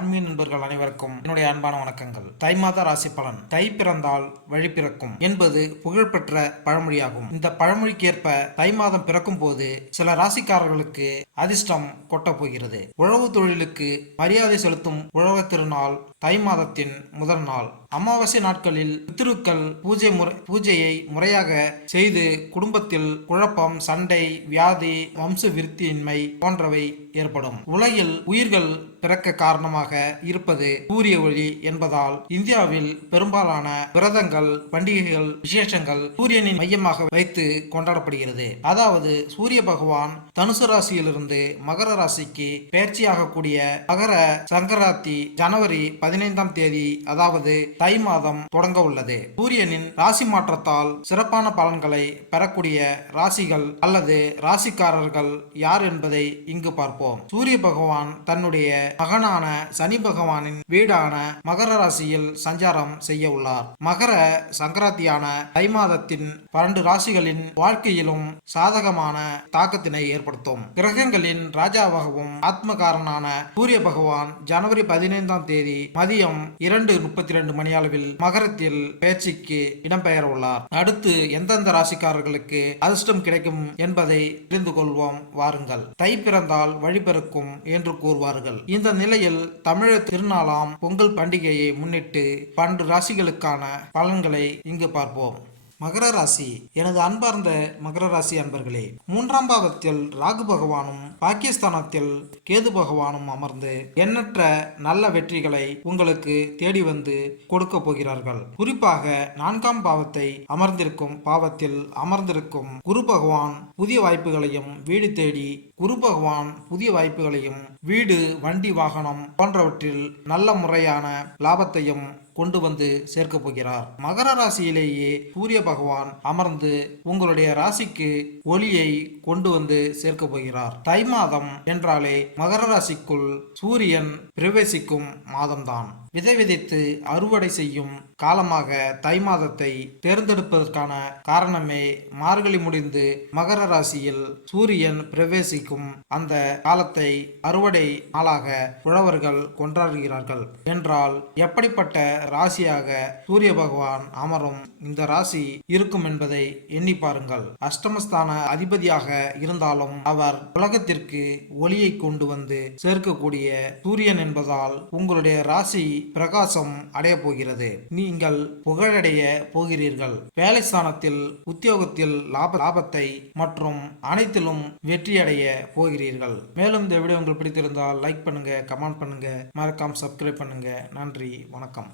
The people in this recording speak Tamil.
ஆன்மீக நண்பர்கள் அனைவருக்கும் என்னுடைய அன்பான வணக்கங்கள். தை மாத ராசி பலன். தை பிறந்தால் வழி பிறக்கும் என்பது புகழ்பெற்ற பழமொழியாகும். இந்த பழமொழிக்கேற்ப தை மாதம் பிறக்கும் போது சில ராசிக்காரர்களுக்கு அதிர்ஷ்டம் கொட்டப் போகிறது. உழவு தொழிலுக்கு மரியாதை செலுத்தும் உழவர் திருநாள் தை மாதத்தின் முதல் நாள். அமாவாசை நாட்களில் பித்திருக்கள் பூஜை முறை பூஜையை முறையாக செய்து குடும்பத்தில் குழப்பம் சண்டை வியாதி வம்ச விருத்தியின்மை போன்றவை ஏற்படும். உலகில் உயிர்கள் பிறக்க காரணமாக இருப்பது சூரிய ஒளி என்பதால் இந்தியாவில் பெரும்பாலான விரதங்கள் பண்டிகைகள் விசேஷங்கள் சூரியனின் மையமாக வைத்து கொண்டாடப்படுகிறது. அதாவது சூரிய பகவான் தனுசு ராசியிலிருந்து மகர ராசிக்கு பயிற்சியாகக்கூடிய மகர சங்கராத்தி ஜனவரி பதினைந்தாம் தேதி அதாவது தை மாதம் தொடங்க உள்ளது. சூரியனின் ராசி மாற்றத்தால் சிறப்பான பலன்களை பெறக்கூடிய ராசிகள் அல்லது ராசிக்காரர்கள் யார் என்பதை இங்கு பார்ப்போம். சூரிய பகவான் தன்னுடைய மகனான சனி பகவானின் வீடான மகர ராசியில் சஞ்சாரம் செய்ய உள்ளார். மகர சங்கராந்தியான தை மாதத்தின் பன்னெண்டு ராசிகளின் வாழ்க்கையிலும் சாதகமான தாக்கத்தினை ஏற்படுத்தும். கிரகங்களின் ராஜாவாகவும் ஆத்மகாரனான சூரிய பகவான் ஜனவரி பதினைந்தாம் தேதி மதியம் இரண்டு முப்பத்தி ரெண்டு மணி அளவில் மகரத்தில் பேச்சுக்கு இடம்பெயர உள்ளார். அடுத்து எந்தெந்த ராசிக்காரர்களுக்கு அதிர்ஷ்டம் கிடைக்கும் என்பதை தெரிந்து கொள்வோம். வாருங்கள். தை பிறந்தால் வழிபிறக்கும் என்று கூறுவார்கள். இந்த நிலையில் தமிழர் திருநாளாம் பொங்கல் பண்டிகையை முன்னிட்டு பன்னெண்டு ராசிகளுக்கான பலன்களை இங்கு பார்ப்போம். மகர ராசி. எனது அன்பார்ந்த மகர ராசி அன்பர்களே மூன்றாம் பாவத்தில் ராகு பகவானும் பாகிஸ்தானத்தில் கேது பகவானும் அமர்ந்து எண்ணற்ற நல்ல வெற்றிகளை உங்களுக்கு தேடி வந்து கொடுக்க போகிறார்கள். குறிப்பாக நான்காம் பாவத்தை அமர்ந்திருக்கும் பாவத்தில் அமர்ந்திருக்கும் குரு பகவான் புதிய வாய்ப்புகளையும் வீடு தேடி குரு பகவான் புதிய வாய்ப்புகளையும் வீடு வண்டி வாகனம் போன்றவற்றில் நல்ல முறையான லாபத்தையும் கொண்டு வந்து சேர்க்க போகிறார். மகர ராசியிலேயே சூரிய பகவான் அமர்ந்து உங்களுடைய ராசிக்கு ஒளியை கொண்டு வந்து சேர்க்க போகிறார். தை மாதம் என்றாலே மகர ராசிக்குள் சூரியன் பிரவேசிக்கும் மாதம்தான். விதை விதைத்து அறுவடை செய்யும் காலமாக தை மாதத்தை தேர்ந்தெடுப்பதற்கான காரணமே மார்கழி முடிந்து மகர ராசியில் சூரியன் பிரவேசிக்கும் அந்த காலத்தை அறுவடை நாளாக உழவர்கள் கொண்டாடுகிறார்கள். என்றால் எப்படிப்பட்ட ராசியாக சூரிய பகவான் அமரும் இந்த ராசி இருக்கும் என்பதை எண்ணி பாருங்கள். அஷ்டமஸ்தான அதிபதியாக இருந்தாலும் அவர் உலகத்திற்கு ஒளியை கொண்டு வந்து சேர்க்கக்கூடிய சூரியன் என்பதால் உங்களுடைய ராசி பிரகாசம் அடைய போகிறது நீங்கள் புகழடைய போகிறீர்கள். வேலை ஸ்தானத்தில் உத்தியோகத்தில் லாப லாபத்தை மற்றும் அனைத்திலும் வெற்றியடைய போகிறீர்கள். மேலும் இந்த வீடியோ உங்களுக்கு பிடித்திருந்தால் லைக் பண்ணுங்க கமெண்ட் பண்ணுங்க. மறக்காம சப்ஸ்கிரைப் பண்ணுங்க. நன்றி வணக்கம்.